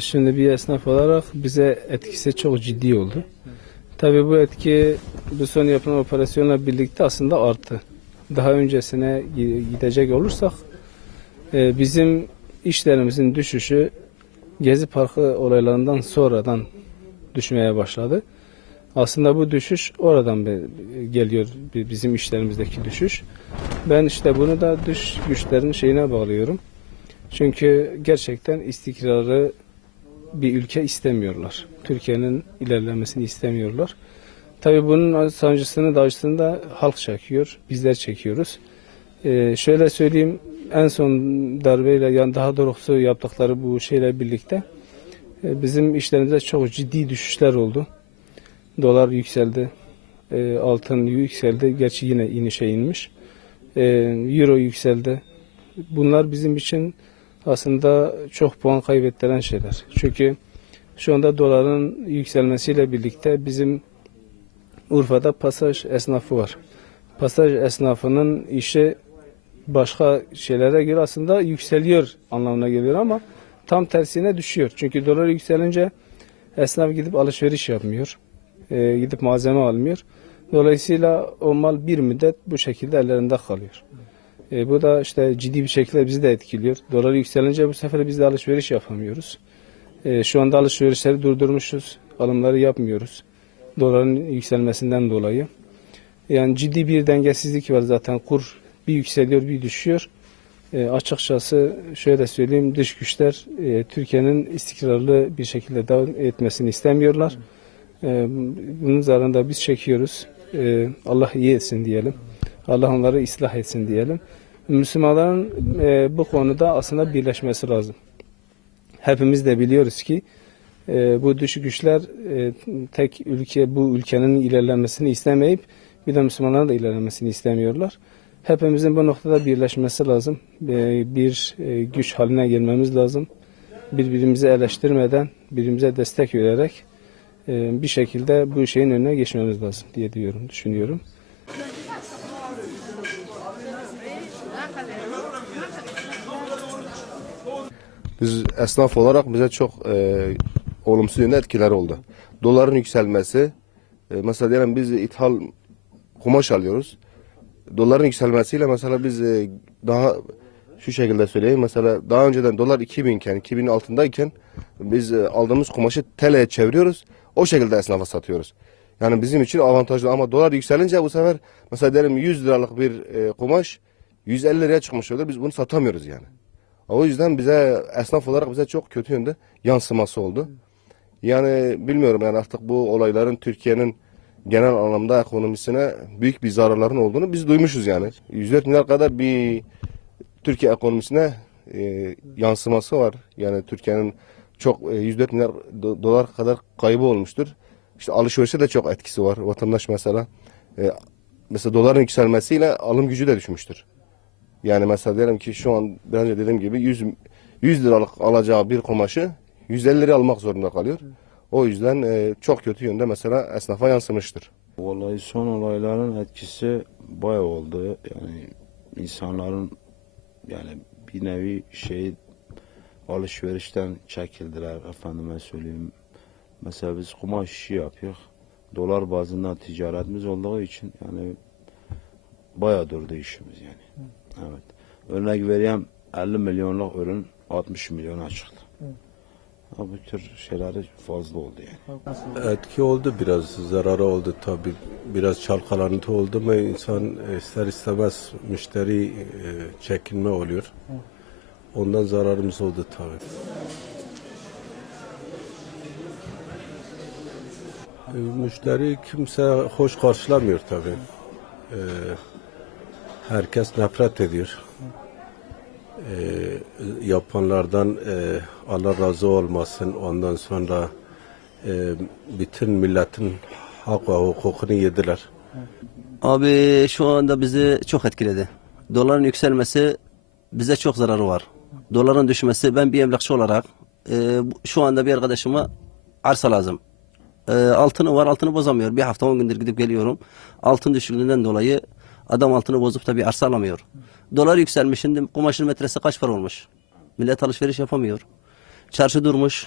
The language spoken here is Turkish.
Şimdi bir esnaf olarak bize etkisi çok ciddi oldu. Tabii bu etki bu son yapılan operasyonla birlikte aslında arttı. Daha öncesine gidecek olursak bizim işlerimizin düşüşü Gezi Parkı olaylarından sonradan düşmeye başladı. Aslında bu düşüş oradan geliyor, bizim işlerimizdeki düşüş. Ben işte bunu da dış güçlerin şeyine bağlıyorum. Çünkü gerçekten istikrarı bir ülke istemiyorlar. Türkiye'nin ilerlemesini istemiyorlar. Tabii bunun sancısını da acısını da halk çekiyor, bizler çekiyoruz. Şöyle söyleyeyim, en son darbeyle, yani daha doğrusu yaptıkları bu şeyle birlikte bizim işlerimizde çok ciddi düşüşler oldu. Dolar yükseldi, altın yükseldi, gerçi yine inişe inmiş. Euro yükseldi. Bunlar bizim için aslında çok puan kaybettiren şeyler. Çünkü şu anda doların yükselmesiyle birlikte bizim Urfa'da pasaj esnafı var. Pasaj esnafının işi başka şeylere göre aslında yükseliyor anlamına geliyor ama tam tersine düşüyor. Çünkü dolar yükselince esnaf gidip alışveriş yapmıyor. Gidip malzeme almıyor. Dolayısıyla o mal bir müddet bu şekilde ellerinde kalıyor. Bu da işte ciddi bir şekilde bizi de etkiliyor. Dolar yükselince bu sefer biz de alışveriş yapamıyoruz. Şu anda alışverişleri durdurmuşuz. Alımları yapmıyoruz. Doların yükselmesinden dolayı. Yani ciddi bir dengesizlik var zaten. Kur bir yükseliyor bir düşüyor. Açıkçası şöyle söyleyeyim, dış güçler Türkiye'nin istikrarlı bir şekilde devam etmesini istemiyorlar. Bunun zararını da biz çekiyoruz. Allah iyi etsin diyelim. Allah onları ıslah etsin diyelim. Müslümanların bu konuda aslında birleşmesi lazım. Hepimiz de biliyoruz ki bu dış güçler tek bu ülkenin ilerlemesini istemeyip bir de Müslümanların da ilerlemesini istemiyorlar. Hepimizin bu noktada birleşmesi lazım. Bir güç haline gelmemiz lazım. Birbirimizi eleştirmeden, birbirimize destek vererek bir şekilde bu şeyin önüne geçmemiz lazım diye düşünüyorum. Biz esnaf olarak bize çok olumsuz yönde etkiler oldu. Doların yükselmesi, mesela diyelim biz ithal kumaş alıyoruz. Doların yükselmesiyle mesela biz daha şu şekilde söyleyeyim, mesela daha önceden dolar 2000 iken, 2000'in altındayken biz aldığımız kumaşı TL'ye çeviriyoruz. O şekilde esnafa satıyoruz. Yani bizim için avantajlı ama dolar yükselince bu sefer mesela diyelim 100 liralık bir kumaş 150 liraya çıkmış oluyor. Biz bunu satamıyoruz yani. O yüzden bize esnaf olarak bize çok kötü yönde yansıması oldu. Yani bilmiyorum, yani artık bu olayların Türkiye'nin genel anlamda ekonomisine büyük bir zararların olduğunu biz duymuşuz yani. 104 milyar kadar bir Türkiye ekonomisine yansıması var. Yani Türkiye'nin çok 104 milyar dolar kadar kaybı olmuştur. İşte alışverişe de çok etkisi var. Vatandaş mesela doların yükselmesiyle alım gücü de düşmüştür. Yani mesela diyelim ki şu an biraz önce dediğim gibi 100 liralık alacağı bir kumaşı 150 liraya almak zorunda kalıyor. O yüzden çok kötü yönde mesela esnafa yansımıştır. Vallahi son olayların etkisi bayağı oldu. Yani insanların yani bir nevi alışverişten çekildiler, efendime söyleyeyim. Mesela biz kumaş işi yapıyoruz. Dolar bazında ticaretimiz olduğu için yani bayağı durdu işimiz yani. Evet. Örnek vereyim, 50 milyonluk ürün 60 milyona çıktı. Bu tür şeyleri fazla oldu yani. Etki oldu, biraz zararı oldu tabii. Biraz çalkalantı oldu mu insan ister istemez müşteri çekinme oluyor. Ondan zararımız oldu tabii. Müşteri kimse hoş karşılamıyor tabii. Herkes nefret ediyor. Yapanlardan Allah razı olmasın. Ondan sonra bütün milletin hak ve hukukunu yediler. Abi şu anda bizi çok etkiledi. Doların yükselmesi bize çok zararı var. Doların düşmesi, ben bir emlakçı olarak şu anda bir arkadaşıma arsa lazım. Altını var, altını bozamıyor. Bir hafta 10 gündür gidip geliyorum. Altın düşüklüğünden dolayı adam altını bozup da bir arsa alamıyor. Dolar yükselmiş, şimdi kumaşın metresi kaç para olmuş? Millet alışveriş yapamıyor. Çarşı durmuş.